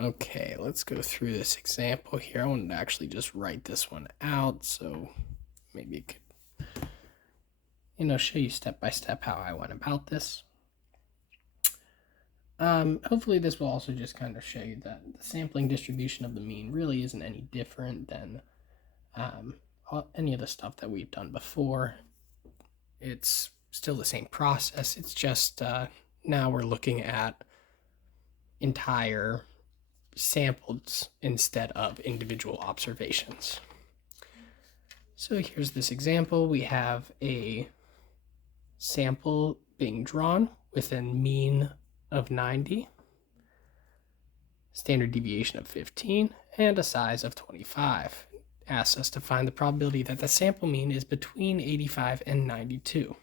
Okay, let's go through this example here. I wanted to actually just write this one out, so maybe it could, show you step by step how I went about this. Hopefully this will also just kind of show you that the sampling distribution of the mean really isn't any different than any of the stuff that we've done before. It's still the same process. It's just now we're looking at entire samples instead of individual observations. So here's this example. We have a sample being drawn with a mean of 90, standard deviation of 15, and a size of 25. It asks us to find the probability that the sample mean is between 85 and 92.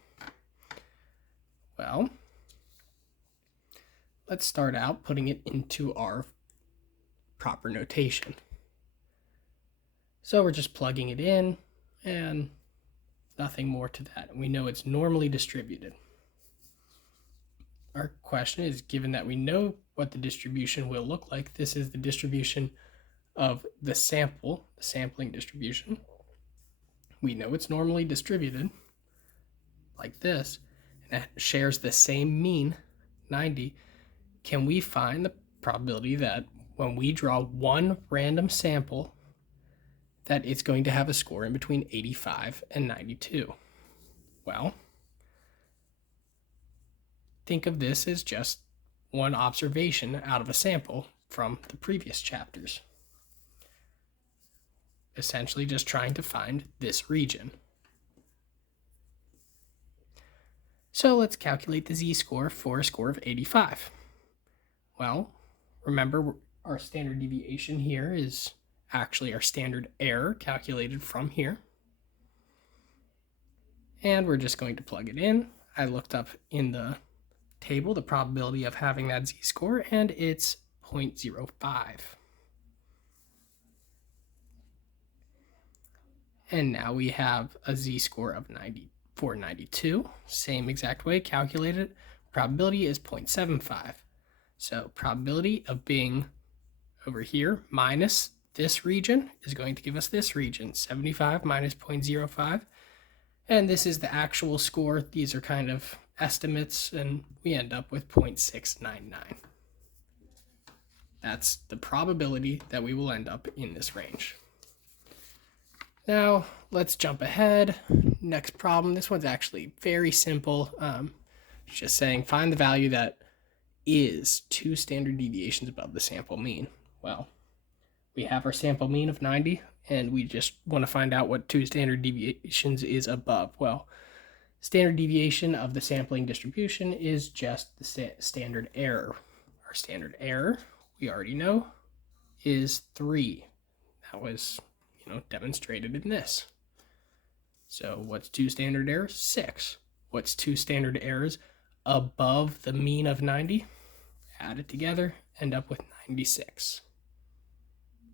Well, let's start out putting it into our proper notation. So we're just plugging it in and nothing more to that. We know it's normally distributed. Our question is, given that we know what the distribution will look like, this is the distribution of the sample, the sampling distribution. We know it's normally distributed like this, and it shares the same mean, 90. Can we find the probability that when we draw one random sample, that it's going to have a score in between 85 and 92? Well, think of this as just one observation out of a sample from the previous chapters. Essentially just trying to find this region. So let's calculate the z-score for a score of 85. Well, remember our standard deviation here is actually our standard error calculated from here. And we're just going to plug it in. I looked up in the table the probability of having that z-score, and it's 0.05. And now we have a z-score of 492. Same exact way, calculated. Probability is 0.75. So probability of being over here minus this region is going to give us this region, 75 minus 0.05. And this is the actual score. These are kind of estimates, and we end up with 0.699. That's the probability that we will end up in this range. Now, let's jump ahead. Next problem. This one's actually very simple. It's just saying find the value that is 2 standard deviations above the sample mean. Well, we have our sample mean of 90, and we just want to find out what 2 standard deviations is above. Well, standard deviation of the sampling distribution is just the standard error. Our standard error, we already know, is 3. That was, demonstrated in this. So what's 2 standard errors? 6. What's 2 standard errors above the mean of 90? Add it together, end up with 96.